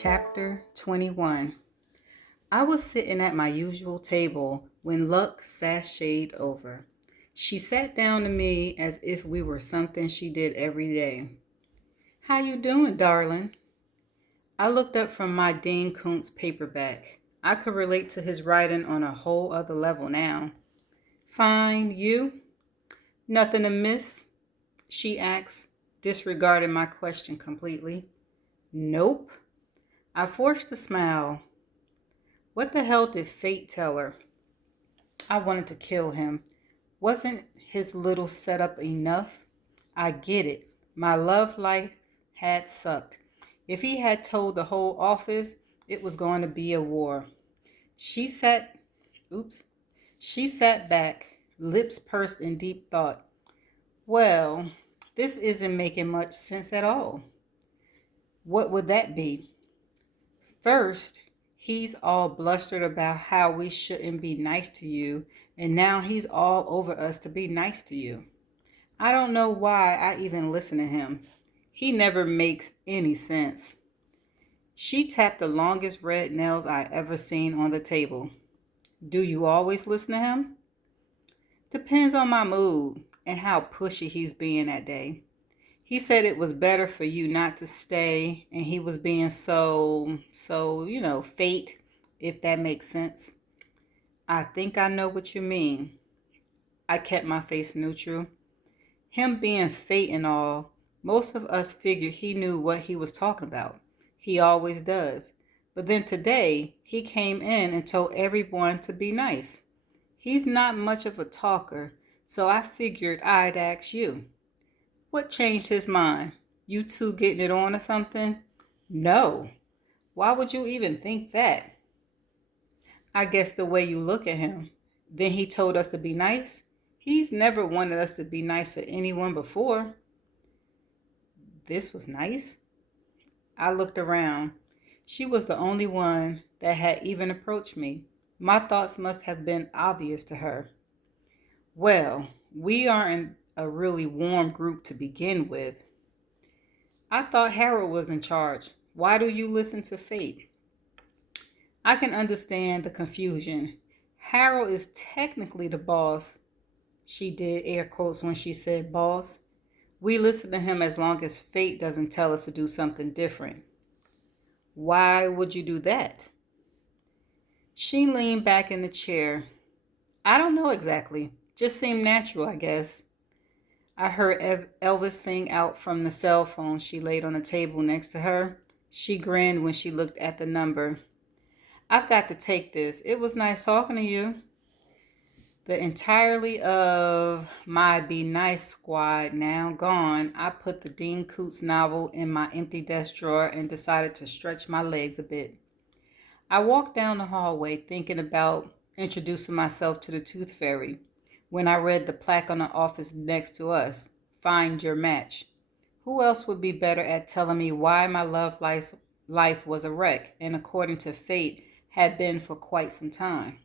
Chapter 21. I was sitting at my usual table when luck sashayed over. She sat down to me as if we were something she did every day. "How you doing, darling?" I looked up from my Dean Koontz paperback. I could relate to his writing on a whole other level now. "Fine, you?" "Nothing amiss?" she asked, disregarding my question completely. "Nope." I forced a smile. What the hell did fate tell her? I wanted to kill him. Wasn't his little setup enough? I get it. My love life had sucked. If he had told the whole office, it was going to be a war. She sat, oops, she sat back, lips pursed in deep thought. Well, this isn't making much sense at all. What would that be? First, he's all blustered about how we shouldn't be nice to you, and now he's all over us to be nice to you. I don't know why I even listen to him. He never makes any sense. She tapped the longest red nails I ever seen on the table. "Do you always listen to him?" "Depends on my mood and how pushy he's being that day. He said it was better for you not to stay, and he was being fate, if that makes sense." "I think I know what you mean." I kept my face neutral. Him being fate and all, most of us figured he knew what he was talking about. He always does. But then today, he came in and told everyone to be nice. He's not much of a talker, so I figured I'd ask you. What changed his mind? You two getting it on or something? No. Why would you even think that? I guess the way you look at him. Then he told us to be nice? He's never wanted us to be nice to anyone before. This was nice? I looked around. She was the only one that had even approached me. My thoughts must have been obvious to her. "Well, we aren't a really warm group to begin with." "I thought Harold was in charge. Why do you listen to fate?" I can understand the confusion. Harold is technically the boss. She did air quotes when she said boss. We listen to him as long as fate doesn't tell us to do something different. "Why would you do that?" She leaned back in the chair. "I don't know exactly. Just seemed natural, I guess." I heard Elvis sing out from the cell phone she laid on the table next to her. She grinned when she looked at the number. "I've got to take this. It was nice talking to you." The entirety of my Be Nice squad now gone, I put the Dean Koontz novel in my empty desk drawer and decided to stretch my legs a bit. I walked down the hallway thinking about introducing myself to the Tooth Fairy when I read the plaque on the office next to us: "Find your match." Who else would be better at telling me why my life was a wreck, and according to fate, had been for quite some time?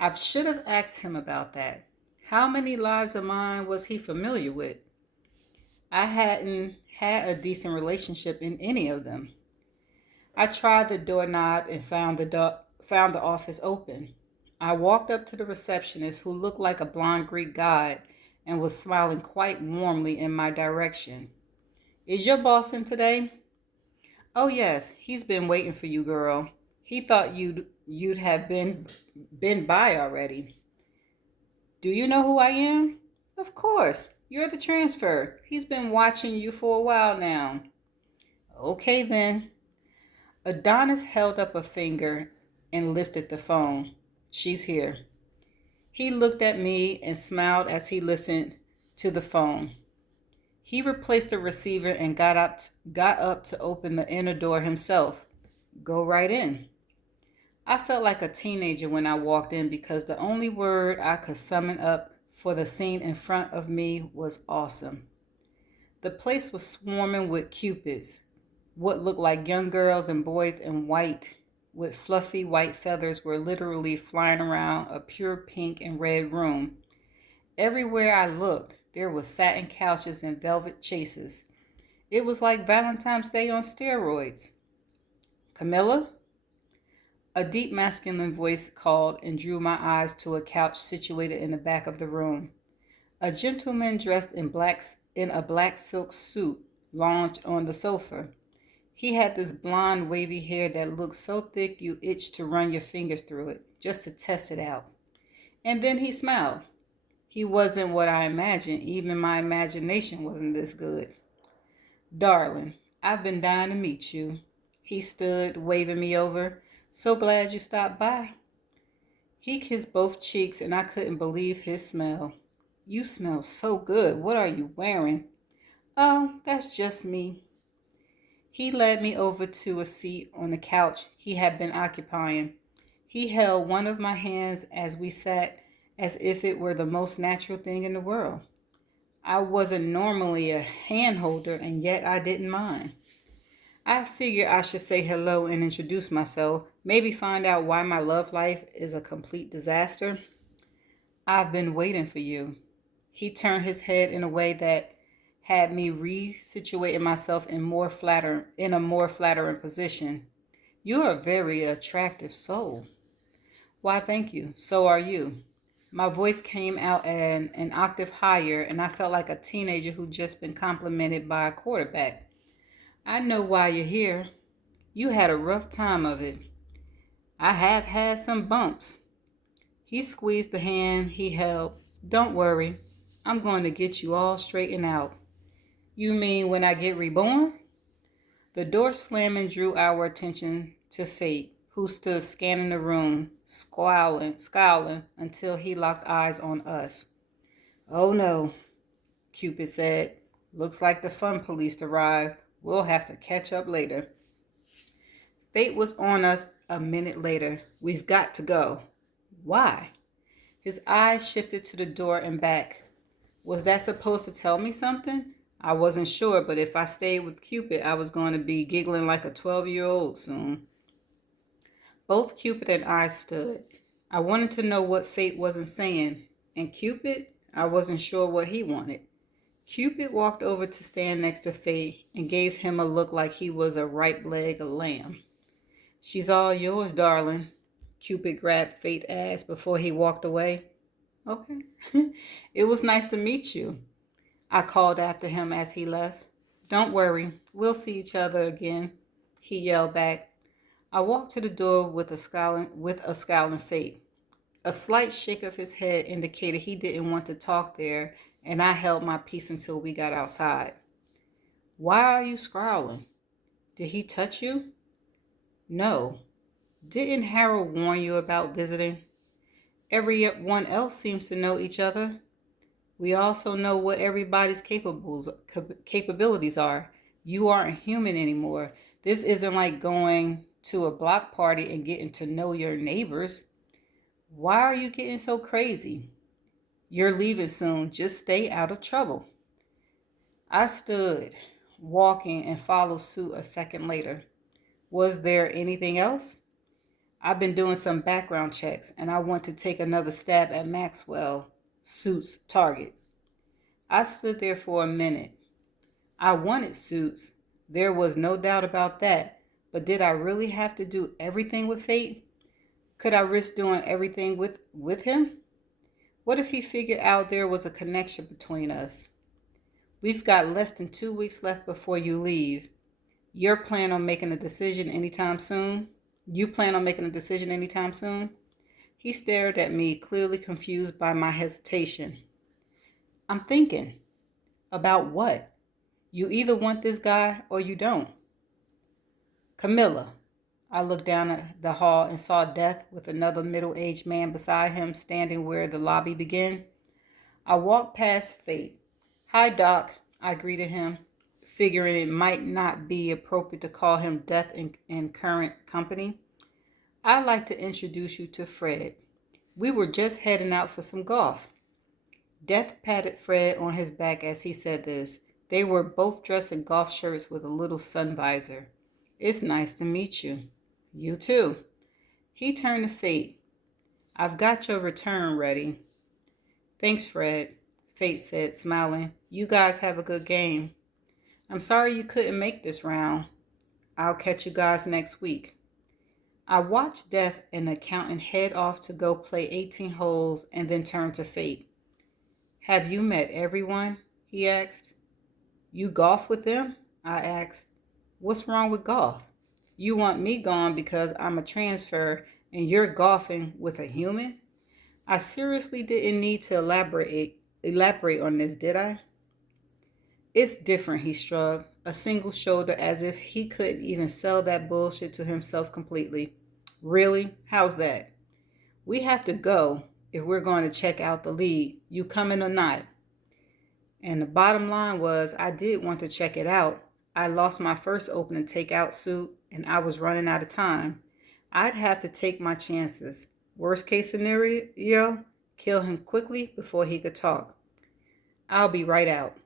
I should have asked him about that. How many lives of mine was he familiar with? I hadn't had a decent relationship in any of them. I tried the doorknob and found the office open. I walked up to the receptionist, who looked like a blonde Greek god and was smiling quite warmly in my direction. "Is your boss in today?" "Oh yes, he's been waiting for you, girl. He thought you'd have been by already." "Do you know who I am?" "Of course. You're the transfer. He's been watching you for a while now." "Okay then." Adonis held up a finger and lifted the phone. "She's here." He looked at me and smiled as he listened to the phone. He replaced the receiver and got up to open the inner door himself. "Go right in." I felt like a teenager when I walked in because the only word I could summon up for the scene in front of me was awesome. The place was swarming with cupids, what looked like young girls and boys in white with fluffy white feathers were literally flying around a pure pink and red room. Everywhere I looked, there were satin couches and velvet chases. It was like Valentine's Day on steroids. Camilla? A deep masculine voice called and drew my eyes to a couch situated in the back of the room. A gentleman dressed in a black silk suit lounged on the sofa. He had this blonde, wavy hair that looked so thick you itched to run your fingers through it, just to test it out. And then he smiled. He wasn't what I imagined. Even my imagination wasn't this good. Darling, I've been dying to meet you. He stood, waving me over. So glad you stopped by. He kissed both cheeks, and I couldn't believe his smell. You smell so good. What are you wearing? Oh, that's just me. He led me over to a seat on the couch he had been occupying. He held one of my hands as we sat, as if it were the most natural thing in the world. I wasn't normally a hand holder, and yet I didn't mind. I figured I should say hello and introduce myself, maybe find out why my love life is a complete disaster. I've been waiting for you. He turned his head in a way that had me resituating myself in a more flattering position. You're a very attractive soul. Why, thank you. So are you. My voice came out an octave higher, and I felt like a teenager who'd just been complimented by a quarterback. I know why you're here. You had a rough time of it. I have had some bumps. He squeezed the hand he held. Don't worry. I'm going to get you all straightened out. You mean when I get reborn? The door slamming drew our attention to Fate, who stood scanning the room, scowling until he locked eyes on us. Oh no, Cupid said. Looks like the fun police arrived. We'll have to catch up later. Fate was on us a minute later. We've got to go. Why? His eyes shifted to the door and back. Was that supposed to tell me something? I wasn't sure, but if I stayed with Cupid, I was going to be giggling like a 12-year-old soon. Both Cupid and I stood. I wanted to know what Fate wasn't saying, and Cupid, I wasn't sure what he wanted. Cupid walked over to stand next to Fate and gave him a look like he was a ripe leg of lamb. She's all yours, darling. Cupid grabbed Fate's ass before he walked away. Okay. It was nice to meet you, I called after him as he left. Don't worry, we'll see each other again, he yelled back. I walked to the door with a scowling Fate. A slight shake of his head indicated he didn't want to talk there, and I held my peace until we got outside. Why are you scowling? Did he touch you? No. Didn't Harold warn you about visiting? Everyone else seems to know each other. We also know what everybody's capabilities are. You aren't human anymore. This isn't like going to a block party and getting to know your neighbors. Why are you getting so crazy? You're leaving soon. Just stay out of trouble. I stood, walking, and followed suit a second later. Was there anything else? I've been doing some background checks, and I want to take another stab at Maxwell, Suit's target. I stood there for a minute. I wanted Suits. There was no doubt about that. But did I really have to do everything with Fate? Could I risk doing everything with him? What if he figured out there was a connection between us? We've got less than 2 weeks left before you leave. You plan on making a decision anytime soon? He stared at me, clearly confused by my hesitation. I'm thinking. About what? You either want this guy or you don't. Camilla. I looked down at the hall and saw Death with another middle-aged man beside him standing where the lobby began. I walked past Fate. Hi, Doc, I greeted him, figuring it might not be appropriate to call him Death in current company. I'd like to introduce you to Fred. We were just heading out for some golf. Death patted Fred on his back as he said this. They were both dressed in golf shirts with a little sun visor. It's nice to meet you. You too. He turned to Fate. I've got your return ready. Thanks, Fred, Fate said, smiling. You guys have a good game. I'm sorry you couldn't make this round. I'll catch you guys next week. I watched Death, an accountant, head off to go play 18 holes and then turn to Fate. Have you met everyone? He asked. You golf with them? I asked. What's wrong with golf? You want me gone because I'm a transfer and you're golfing with a human? I seriously didn't need to elaborate on this, did I? It's different, he shrugged, a single shoulder as if he couldn't even sell that bullshit to himself completely. Really? How's that? We have to go if we're going to check out the league. You coming or not? And the bottom line was, I did want to check it out. I lost my first opening takeout suit and I was running out of time. I'd have to take my chances. Worst case scenario, kill him quickly before he could talk. I'll be right out.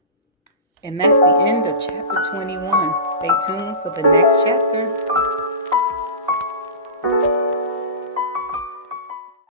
And that's the end of chapter 21. Stay tuned for the next chapter.